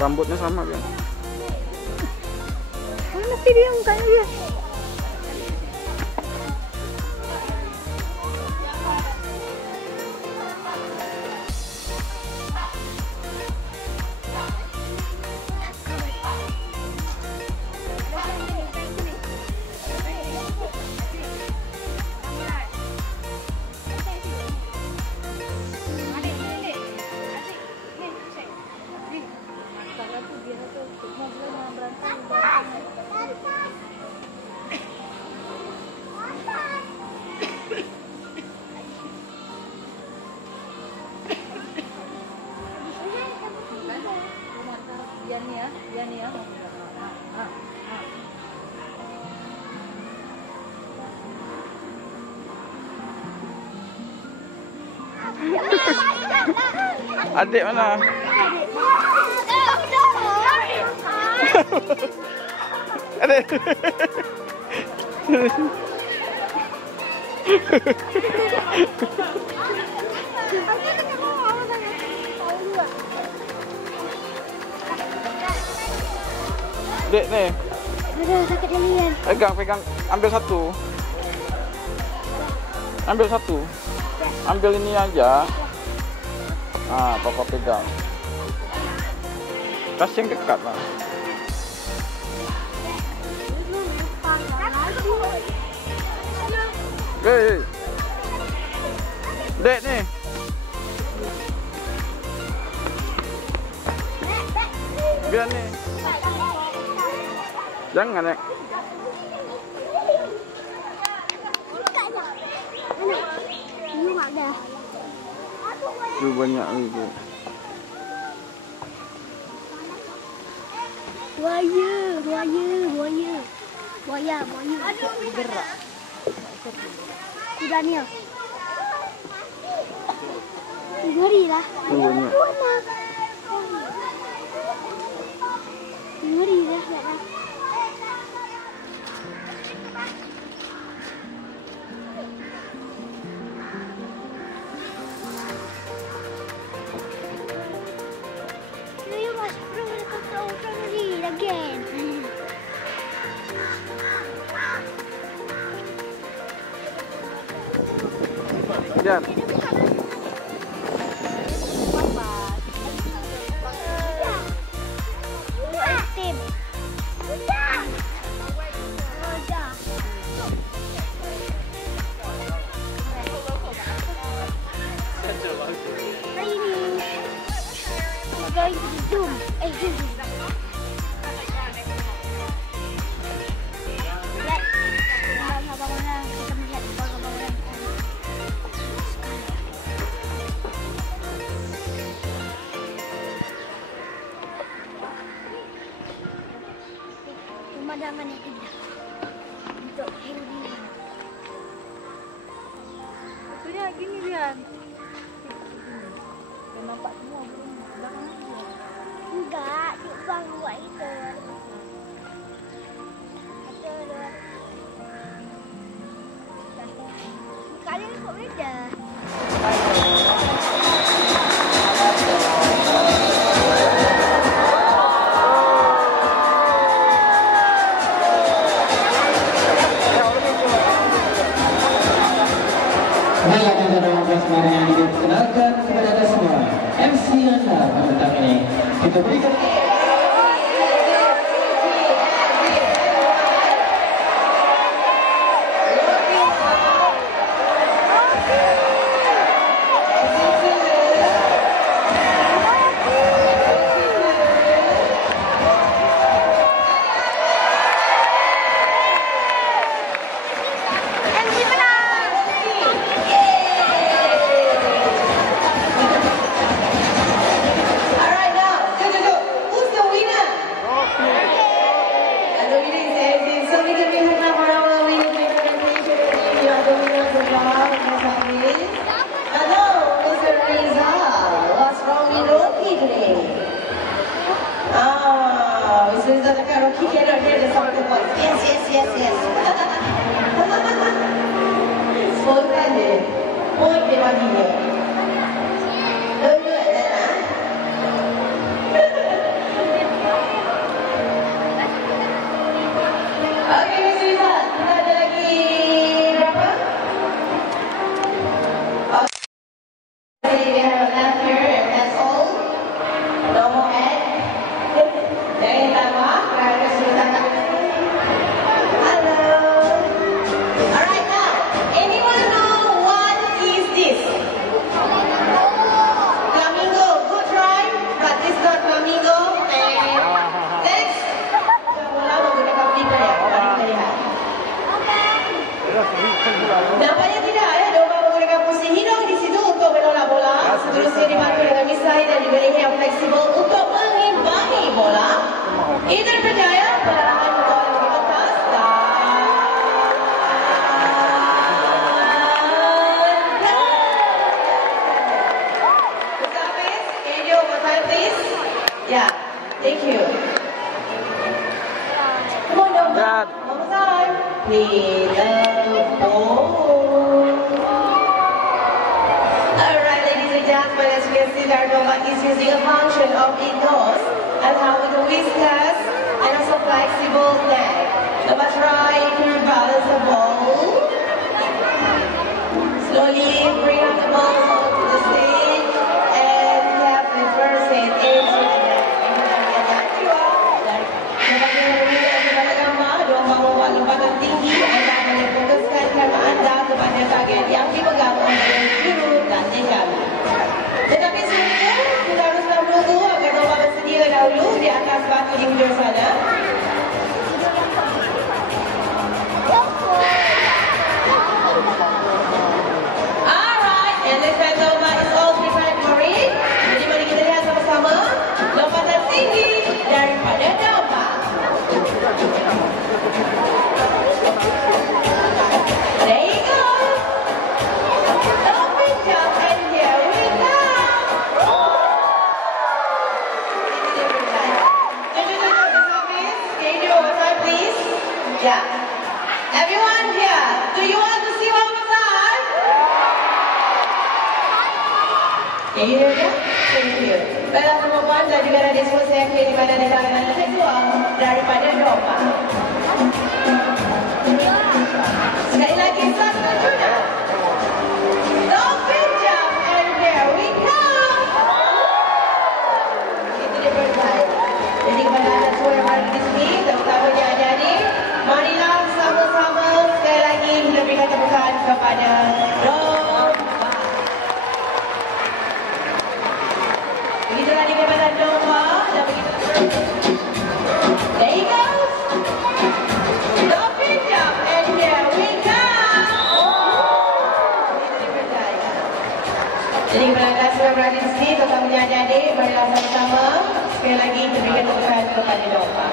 Rambutnya sama Bian. Mana sih dia mukanya dia? Dia nih ya. Adik mana? Adik. Dek nih. Aduh, sakit kalian. Pegang. Ambil satu. Ambil ini aja. Ah, papa pegang. Kasih yang dekat lah. Hei. Dek nih. Biar nih. Jangan ya. Lu banyak itu. Buaya. Gerak. Udah nih. Ngeri lah. Banyak. Ngeri lah. Jangan. Pemandangan yang indah untuk hewan. Betulnya gini Rian. Yang nampak semua belum belakang lagi. Enggak, bang buat itu. Kalian kok beda? Yang dikenalkan kepada Anda semua, MC Anda pada petang ini kita berikan. di Lumpur. Alright, ladies and gentlemen, as you can see, our domba is using a function of its nose and how with a whiskers and also flexible neck. Domba try to balance the ball. Slowly bring up the ball onto the stage and tap the first hit into the neck. Domba membuat lompatan tinggi, anda boleh fokuskan kamera anda kepada target yang dipegang oleh biru dan hitam. Tetapi sebelumnya, kita haruslah menunggu agar domba bersedia dahulu di atas batu di hujung sana. Alright, and this red domba is all prepared for it. Jadi mari kita lihat sama-sama lompatan tinggi daripada domba. There you go. Open jump and here we go. Can you do one more time, please? Yeah. Everyone here, do you want to see one more time? Can you hear that? Thank you. Baiklah teman-teman, dan juga ada diskusi yang di mana di tangan kedua daripada domba. Sekali lagi, satu juta. Open jump and here we go. Itu dia berbaik. Jadi kepada anda semua yang ada di sini, terutamanya adik-adik, marilah sama-sama sekali lagi memberikan tepukan kepada domba. Begitulah kecepatan domba dan begitu. There you go. Open jump and here we go. Jadi kepada anda semua yang berada di sini, terutamanya adik-adik, marilah sama-sama sekali lagi memberikan tepukan kepada domba.